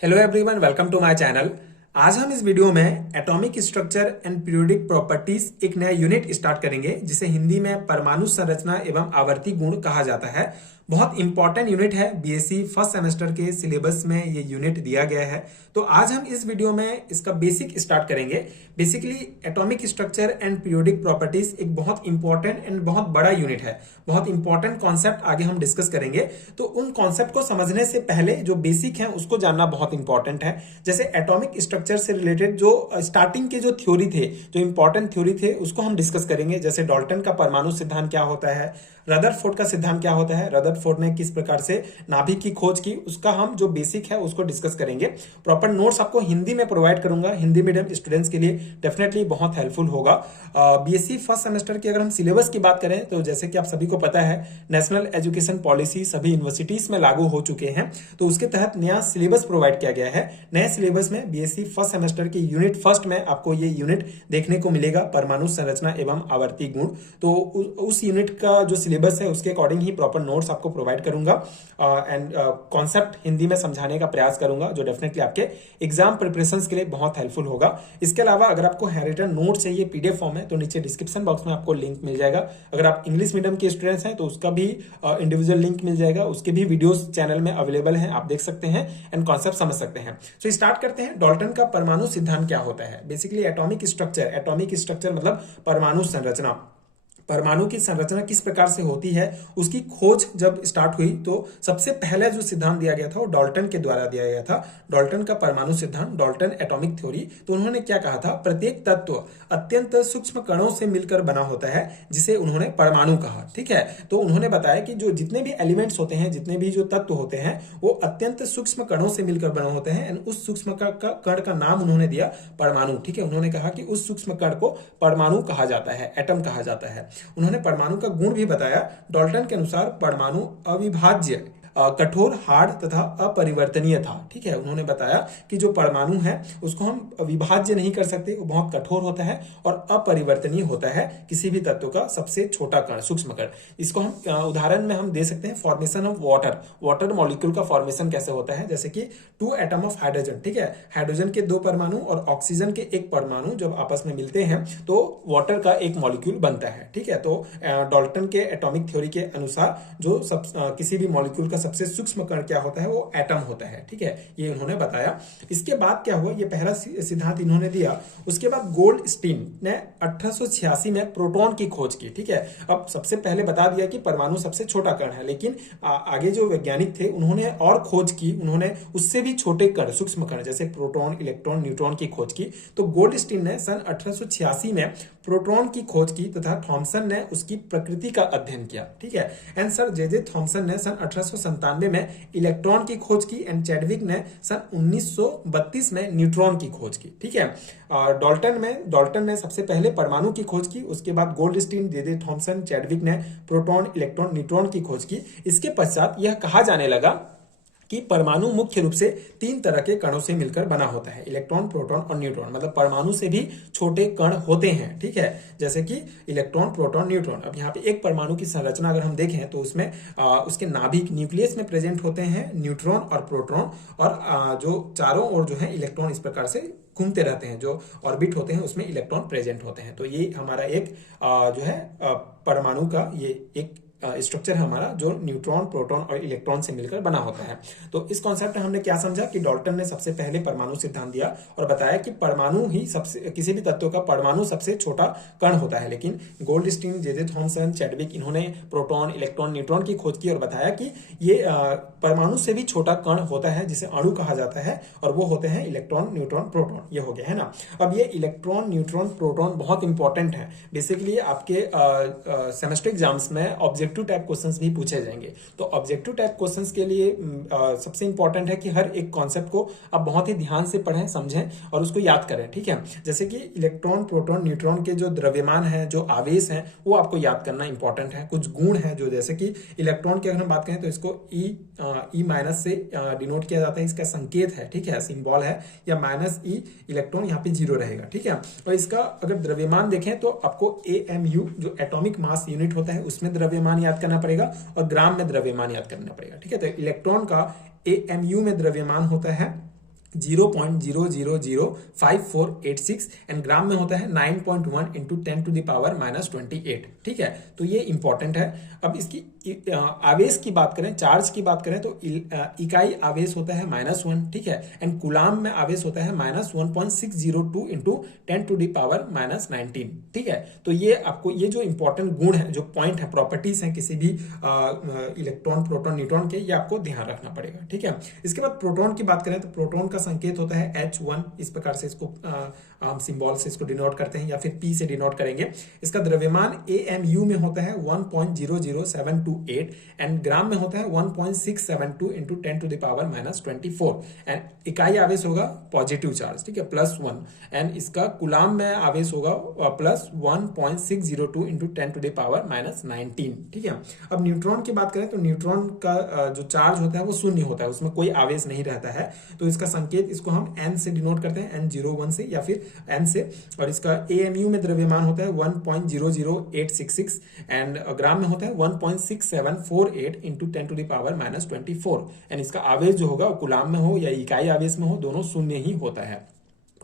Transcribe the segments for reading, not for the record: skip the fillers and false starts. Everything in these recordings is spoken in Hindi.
Hello everyone, welcome to my channel. आज हम इस वीडियो में atomic structure and periodic properties एक नया यूनिट स्टार्ट करेंगे जिसे हिंदी में परमाणु संरचना एवं आवर्ती गुण कहा जाता है। बहुत इंपॉर्टेंट यूनिट है, बीएससी फर्स्ट सेमेस्टर के सिलेबस में ये यूनिट दिया गया है। तो आज हम इस वीडियो में इसका बेसिक स्टार्ट करेंगे। Basically atomic structure and periodic properties एक बहुत इंपॉर्टेंट एंड बहुत बड़ा यूनिट है। बहुत इंपॉर्टेंट कॉन्सेप्ट आगे हम डिस्कस करेंगे। तो उन कॉन्सेप्ट को समझने से पहले जो बेसिक है उसको जानना बहुत इंपॉर्टेंट है। जैसे एटॉमिक स्ट्रक्चर से रिलेटेड जो स्टार्टिंग के जो थ्योरी थे, जो इंपॉर्टेंट थ्योरी थे, उसको हम डिस्कस करेंगे। जैसे डाल्टन का परमाणु सिद्धांत क्या होता है, रदरफोर्ड का सिद्धांत क्या होता है, रदरफोर्ड ने किस प्रकार से नाभिक की खोज की, उसका हम जो बेसिक है उसको डिस्कस करेंगे। प्रॉपर नोट्स आपको हिंदी में प्रोवाइड करूंगा, हिंदी मीडियम स्टूडेंट्स के लिए डेफिनेटली बहुत हेल्पफुल होगा। बीएससी फर्स्ट सेमेस्टर की अगर हम सिलेबस की बात करें तो जैसे कि आप सभी को पता है, नेशनल एजुकेशन पॉलिसी सभी यूनिवर्सिटीज में लागू हो चुके हैं। तो उसके तहत नया सिलेबस प्रोवाइड किया गया है। नए सिलेबस में बीएससी फर्स्ट सेमेस्टर की यूनिट फर्स्ट में आपको ये यूनिट देखने को मिलेगा, परमाणु संरचना एवं आवर्ती गुण। तो उस यूनिट का जो सिलेबस है उसके अकॉर्डिंग ही प्रॉपर नोट्स आपको प्रोवाइड करूंगा एंड कॉन्सेप्ट हिंदी में समझाने का प्रयास करूंगा, जो डेफिनेटली आपके एग्जाम प्रिपरेशंस के लिए बहुत हेल्पफुल होगा। इसके अलावा अगर आपको हैंडरिटन नोट चाहिए पीडीएफ फॉर्म में, तो नीचे डिस्क्रिप्शन बॉक्स में आपको लिंक मिल जाएगा। अगर आप इंग्लिश मीडियम के स्टूडेंट्स हैं तो उसका भी इंडिविजुअल लिंक मिल जाएगा, उसके भी वीडियोस चैनल में अवेलेबल हैं, आप देख सकते हैं एंड कॉन्सेप्ट समझ सकते हैं। तो स्टार्ट करते हैं। डाल्टन का परमाणु सिद्धांत क्या होता है। बेसिकली एटॉमिक स्ट्रक्चर मतलब परमाणु संरचना। परमाणु की संरचना किस प्रकार से होती है उसकी खोज जब स्टार्ट हुई तो सबसे पहले जो सिद्धांत दिया गया था वो डाल्टन के द्वारा दिया गया था। डाल्टन का परमाणु सिद्धांत, डाल्टन एटॉमिक थ्योरी। तो उन्होंने क्या कहा था, प्रत्येक तत्व अत्यंत सूक्ष्म कणों से मिलकर बना होता है, जिसे उन्होंने परमाणु कहा। ठीक है, तो उन्होंने बताया कि जो जितने भी एलिमेंट्स होते हैं, जितने भी जो तत्व होते हैं, वो अत्यंत सूक्ष्म कणों से मिलकर बना होते हैं। एंड उस सूक्ष्म कण का नाम उन्होंने दिया परमाणु। ठीक है, उन्होंने कहा कि उस सूक्ष्म कण को परमाणु कहा जाता है, एटम कहा जाता है। उन्होंने परमाणु का गुण भी बताया। डाल्टन के अनुसार परमाणु अविभाज्य, कठोर, हार्ड तथा अपरिवर्तनीय था। ठीक है, उन्होंने बताया कि जो परमाणु है उसको हम विभाज्य नहीं कर सकते, वो बहुत कठोर होता है और अपरिवर्तनीय होता है, किसी भी तत्व का सबसे छोटा कण, सूक्ष्म कण। इसको हम उदाहरण में हम दे सकते हैं, फॉर्मेशन ऑफ वाटर मॉलिक्यूल का फॉर्मेशन कैसे होता है। जैसे कि 2 एटम ऑफ हाइड्रोजन। ठीक है, हाइड्रोजन के 2 परमाणु और ऑक्सीजन के 1 परमाणु जब आपस में मिलते हैं तो वाटर का एक मॉलिक्यूल बनता है। ठीक है, तो डाल्टन के एटॉमिक थ्योरी के अनुसार जो किसी भी मॉलिक्यूल का सबसे सूक्ष्म कण क्या होता है, वो एटम होता है। ठीक है, ये उन्होंने बताया। इसके बाद क्या हुआ, ये पहला सिद्धांत इन्होंने दिया। उसके बाद गोल्डस्टीन ने 1886 में प्रोटॉन की खोज की। ठीक है, अब सबसे पहले बता दिया कि परमाणु सबसे छोटा कण है, लेकिन आगे जो वैज्ञानिक थे उन्होंने और खोज की, उन्होंने उससे भी छोटे कण, सूक्ष्म कण जैसे प्रोटॉन, इलेक्ट्रॉन, न्यूट्रॉन की खोज की। तो गोल्डस्टीन ने सन 1886 में प्रोटॉन की खोज की तथा थॉमसन ने उसकी प्रकृति का अध्ययन किया। ठीक है, एंड सर जे थॉमसन ने सन 1897 में इलेक्ट्रॉन की खोज की एंड चैडविक ने सन 1932 में न्यूट्रॉन की खोज की। ठीक है, डाल्टन ने सबसे पहले परमाणु की खोज की, उसके बाद गोल्डस्टीन, जे थॉमसन, चैडविक ने प्रोटॉन, इलेक्ट्रॉन, न्यूट्रॉन की खोज की। इसके पश्चात यह कहा जाने लगा कि परमाणु मुख्य रूप से 3 तरह के कणों से मिलकर बना होता है, इलेक्ट्रॉन, प्रोटॉन और न्यूट्रॉन। मतलब परमाणु से भी छोटे कण होते हैं। ठीक है, जैसे कि इलेक्ट्रॉन, प्रोटॉन, न्यूट्रॉन। अब यहाँ पे एक परमाणु की संरचना अगर हम देखें तो उसमें उसके नाभिक, न्यूक्लियस में प्रेजेंट होते हैं न्यूट्रॉन और प्रोटॉन, और जो चारों ओर जो है इलेक्ट्रॉन इस प्रकार से घूमते रहते हैं, जो ऑर्बिट होते हैं उसमें इलेक्ट्रॉन प्रेजेंट होते हैं। तो ये हमारा एक जो है परमाणु का ये एक स्ट्रक्चर है हमारा, जो न्यूट्रॉन, प्रोटॉन और इलेक्ट्रॉन से मिलकर बना होता है। तो इस कॉन्सेप्ट में हमने क्या समझा कि डाल्टन ने सबसे पहले परमाणु सिद्धांत दिया और बताया कि परमाणु ही सबसे, किसी भी तत्व का परमाणु सबसे छोटा कण होता है। लेकिन गोल्डस्टीन, जे थॉमसन, चैडविक, इन्होंने प्रोटॉन, इलेक्ट्रॉन, न्यूट्रॉन की खोज की और बताया कि ये परमाणु से भी छोटा कण होता है, जिसे अणु कहा जाता है, और वो होते हैं इलेक्ट्रॉन, न्यूट्रॉन, प्रोटॉन। ये हो गया है ना। अब ये इलेक्ट्रॉन, न्यूट्रॉन, प्रोटॉन बहुत इंपॉर्टेंट है। बेसिकली आपके सेमेस्टर एग्जाम्स में ऑब्जेक्टिव टाइप क्वेश्चंस भी पूछे जाएंगे। तो ऑब्जेक्टिव टाइप क्वेश्चंस के लिए सबसे इंपॉर्टेंट है कि हर एक कॉन्सेप्ट को आप बहुत ही ध्यान से पढ़ें, समझें और उसको याद करें। ठीक है, जैसे कि इलेक्ट्रॉन, प्रोटॉन, न्यूट्रॉन के जो द्रव्यमान है, जो आवेश है, वो आपको याद करना इंपॉर्टेंट है। कुछ गुण है जो, जैसे कि इलेक्ट्रॉन की अगर हम बात करें तो इसको ई माइनस से डिनोट किया जाता है, इसका संकेत है। ठीक है, सिंबल है, या माइनस ई, इलेक्ट्रॉन यहाँ पे 0 रहेगा। ठीक है, और इसका अगर द्रव्यमान देखें तो आपको AMU जो एटॉमिक मास यूनिट होता है उसमें द्रव्यमान याद करना पड़ेगा और ग्राम में द्रव्यमान याद करना पड़ेगा। ठीक है, तो इलेक्ट्रॉन का AMU में द्रव्यमान होता है 0.0005486 एंड ग्राम में होता है 9.1 इंटू 10⁻⁻28। ठीक है, तो ये इंपॉर्टेंट है। अब इसकी आवेश की बात करें, चार्ज की बात करें तो इकाई आवेश होता है -1। ठीक है, एंड कूलाम में आवेश होता है -1.602 इंटू 10⁻⁻19। ठीक है, तो ये आपको ये जो इंपॉर्टेंट गुण है, जो पॉइंट है, प्रॉपर्टीज हैं किसी भी इलेक्ट्रॉन, प्रोटॉन, न्यूट्रॉन के, ये आपको ध्यान रखना पड़ेगा। ठीक है, इसके बाद प्रोटॉन की बात करें तो प्रोटॉन का संकेत होता है H1। इस प्रकार से इसको हम सिंबल से इसको डिनोट करते हैं या फिर P से डिनोट करेंगे। इसका द्रव्यमान AMU में होता है 1.00728 एंड ग्राम में होता है 1.672 इंटू 10⁻⁻24 एंड इकाई आवेश होगा पॉजिटिव चार्ज। ठीक है, +1 एंड इसका कूलाम में आवेश होगा +1.602 इंटू 10⁻⁻19। ठीक है, अब न्यूट्रॉन की बात करें तो न्यूट्रॉन का जो चार्ज होता है वो शून्य होता है, उसमें कोई आवेश नहीं रहता है। तो इसका संकेत, इसको हम N से डिनोट करते हैं, N01 से या फिर N से, और इसका AMU में द्रव्यमान होता है 1.00866 एंड ग्राम में होता है 1.6748 इंटू 10⁻⁻24 एंड इसका आवेश जो होगा कूलाम में हो या इकाई आवेश में हो, दोनों शून्य ही होता है।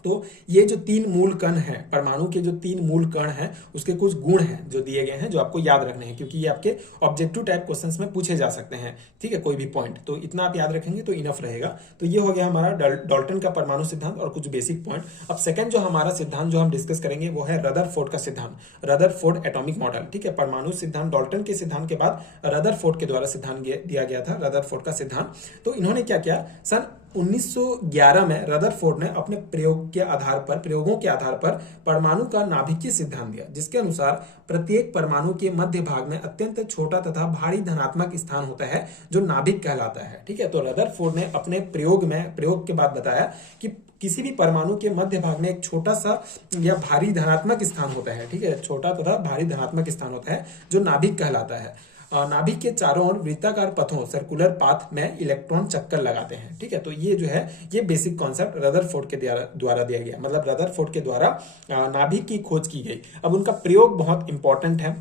तो ये जो 3 मूल कण हैं, परमाणु के जो 3 मूल कण हैं, उसके कुछ गुण हैं जो दिए गए हैं, जो आपको याद रखने हैं, क्योंकि ये आपके ऑब्जेक्टिव टाइप क्वेश्चंस में पूछे जा सकते हैं। ठीक है, कोई भी पॉइंट, तो इतना आप याद रखेंगे तो इनफ रहेगा। तो ये हो गया हमारा डाल्टन का परमाणु सिद्धांत और कुछ बेसिक पॉइंट। अब सेकंड जो हमारा सिद्धांत जो हम डिस्कस करेंगे वो है रदरफोर्ड का सिद्धांत, रदरफोर्ड एटॉमिक मॉडल। ठीक है, परमाणु सिद्धांत डाल्टन के सिद्धांत के बाद रदरफोर्ड के द्वारा सिद्धांत दिया गया था, रदरफोर्ड का सिद्धांत। तो इन्होंने क्या किया, सन 1911 में रदरफोर्ड ने अपने प्रयोगों के आधार पर परमाणु का नाभिकीय सिद्धांत दिया, जिसके अनुसार प्रत्येक परमाणु के मध्य भाग में अत्यंत छोटा तथा भारी धनात्मक स्थान होता है जो नाभिक कहलाता है। ठीक है, तो रदरफोर्ड ने अपने प्रयोग के बाद बताया कि किसी भी परमाणु के मध्य भाग में एक छोटा सा या भारी धनात्मक स्थान होता है। ठीक है, छोटा तथा भारी धनात्मक स्थान होता है जो नाभिक कहलाता है। नाभिक के चारों ओर वृत्ताकार पथों, सर्कुलर पाथ में इलेक्ट्रॉन चक्कर लगाते हैं। ठीक है, तो ये जो है ये बेसिक कॉन्सेप्ट रदरफोर्ड के द्वारा दिया गया, मतलब रदरफोर्ड के द्वारा नाभिक की खोज की गई। अब उनका प्रयोग बहुत इंपॉर्टेंट है।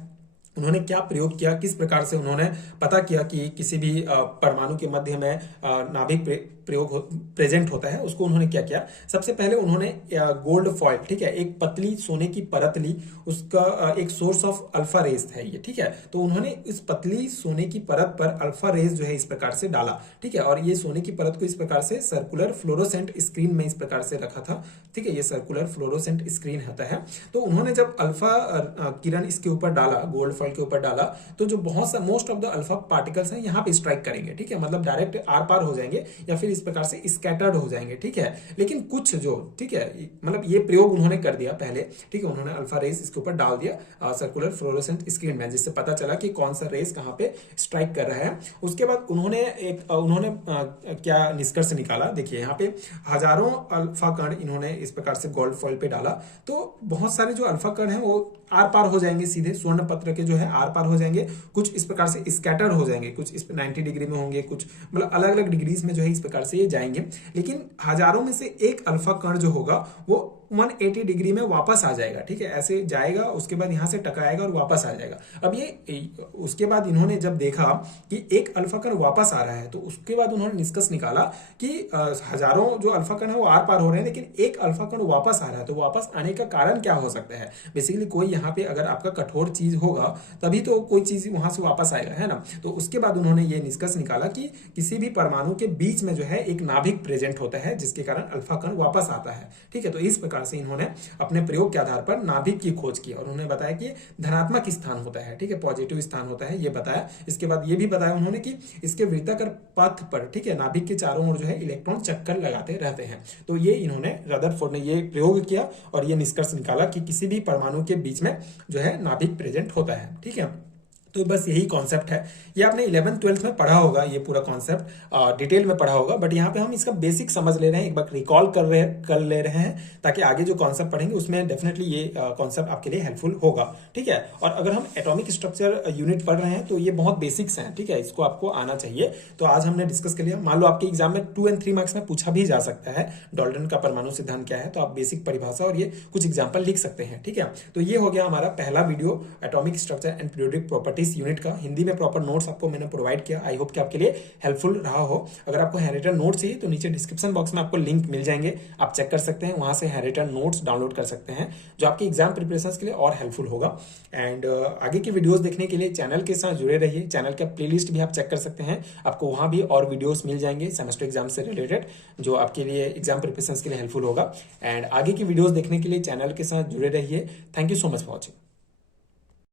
उन्होंने क्या प्रयोग किया, किस प्रकार से उन्होंने पता किया कि किसी भी परमाणु के मध्य में नाभिक प्रेजेंट होता है, उसको उन्होंने क्या किया। सबसे पहले उन्होंने गोल्ड फॉइल, ठीक है, एक पतली सोने की परत ली, उसका एक सोर्स ऑफ अल्फा रेज है ये। ठीक है, तो उन्होंने इस पतली सोने की परत पर अल्फा रेज जो है इस प्रकार से डाला। ठीक है, और ये सोने की परत को इस प्रकार से सर्कुलर फ्लोरोसेंट स्क्रीन में इस प्रकार से रखा था। ठीक है, ये सर्कुलर फ्लोरोसेंट स्क्रीन होता है। तो उन्होंने जब अल्फा किरण इसके ऊपर डाला, गोल्ड फॉइल के ऊपर डाला, तो जो most of the alpha particles हैं यहाँ पे स्ट्राइक करेंगे। ठीक है, मतलब डायरेक्ट आर पार हो जाएंगे या फिर इस प्रकार से स्कैटर्ड हो जाएंगे। ठीक है, लेकिन कुछ जो, ठीक है, मतलब ये प्रयोग उन्होंने कर दिया पहले। ठीक है, उन्होंने अल्फा रेस इसके ऊपर डाल दिया सर्कुलर फ्लोरोसेंट स्क्रीन में, जिससे पता चला कि कौन सा रेस कहाँ पे स्ट्राइक कर रहा है। उसके बाद उन्होंने क्या निष्कर्ष निकाला, देखिए यहाँ पे हजारों अल्फा कण इन्होंने इस प्रकार से गोल्ड फॉइल पे डाला, तो बहुत सारे जो अल्फा कण हैं वो आर पार हो जाएंगे, सीधे स्वर्ण पत्र के जो है आर पार हो जाएंगे, कुछ इस प्रकार से स्कैटर्ड हो जाएंगे, कुछ इस 90 डिग्री में होंगे, कुछ मतलब अलग अलग डिग्रीज में जो है इस प्रकार से ये जाएंगे। लेकिन हजारों में से एक अल्फा कण जो होगा वो 180 डिग्री में वापस आ जाएगा। ठीक है, ऐसे जाएगा, उसके बाद यहां से टकराएगा और वापस आ जाएगा। अब ये उसके बाद इन्होंने जब देखा कि एक अल्फा कण वापस आ रहा है, तो उसके बाद उन्होंने निष्कर्ष निकाला कि हजारों जो अल्फा कण है वो आर पार हो रहे हैं, लेकिन एक अल्फा कण वापस आ रहा है, तो वापस आने का कारण क्या हो सकता है। बेसिकली कोई यहाँ पे अगर आपका कठोर चीज होगा तभी तो कोई चीज वहां से वापस आएगा, है ना। तो उसके बाद उन्होंने ये निष्कर्ष निकाला कि किसी भी परमाणु के बीच में जो है एक नाभिक प्रेजेंट होता है, जिसके कारण अल्फा कण वापस आता है। ठीक है, तो इस प्रकार से इन्होंने अपने प्रयोग के आधार पर नाभिक की खोज की और उन्होंने बताया कि धनात्मक स्थान होता है। ठीक है, पॉजिटिव स्थान होता है, ये बताया। इसके बाद ये भी बताया उन्होंने कि इसके वृत्ताकार पथ पर, ठीक है, नाभिक के चारों ओर जो है इलेक्ट्रॉन चक्कर लगाते रहते हैं। तो ये इन्होंने, रदरफोर्ड ने ये प्रयोग किया और ये निष्कर्ष निकाला कि किसी भी परमाणु के बीच में जो है नाभिक प्रेजेंट होता है। ठीक है, तो बस यही कॉन्सेप्ट है। ये आपने 11th-12th में पढ़ा होगा, ये पूरा कॉन्सेप्ट डिटेल में पढ़ा होगा, बट यहाँ पे हम इसका बेसिक समझ ले रहे हैं, एक बार रिकॉल कर ले रहे हैं, ताकि आगे जो कॉन्सेप्ट पढ़ेंगे उसमें डेफिनेटली ये कॉन्सेप्ट आपके लिए हेल्पफुल होगा। ठीक है, और अगर हम एटॉमिक स्ट्रक्चर यूनिट पढ़ रहे हैं तो ये बहुत बेसिक्स हैं। ठीक है, इसको आपको आना चाहिए। तो आज हमने डिस्कस कर लिया। मान लो आपके एग्जाम में 2 और 3 मार्क्स में पूछा भी जा सकता है डाल्टन का परमाणु सिद्धांत क्या है, तो आप बेसिक परिभाषा और ये कुछ एग्जाम्पल लिख सकते हैं। ठीक है, तो ये हो गया हमारा पहला video, atomic structure and periodic properties इस यूनिट का हिंदी में प्रॉपर नोट्स आपको मैंने प्रोवाइड किया। आई होप कि आपके लिए हेल्पफुल रहा हो। अगर आपको हैंडरिटन नोट्स चाहिए तो नीचे डिस्क्रिप्शन बॉक्स में आपको लिंक मिल जाएंगे, आप चेक कर सकते हैं, वहां से हैंडरिटन नोट्स डाउनलोड कर सकते हैं जो आपकी एग्जाम प्रिपरेशन के लिए और हेल्पफुल होगा। एंड आगे की वीडियोस देखने के लिए चैनल के साथ जुड़े रहिए। चैनल का प्लेलिस्ट भी आप चेक कर सकते हैं, आपको वहां भी और वीडियोस मिल जाएंगे सेमेस्टर एग्जाम से रिलेटेड जो आपके लिए एग्जाम प्रिपरेशन के लिए हेल्पफुल होगा। एंड आगे की वीडियोस देखने के लिए चैनल के साथ जुड़े रहिए। Thank you so much for watching.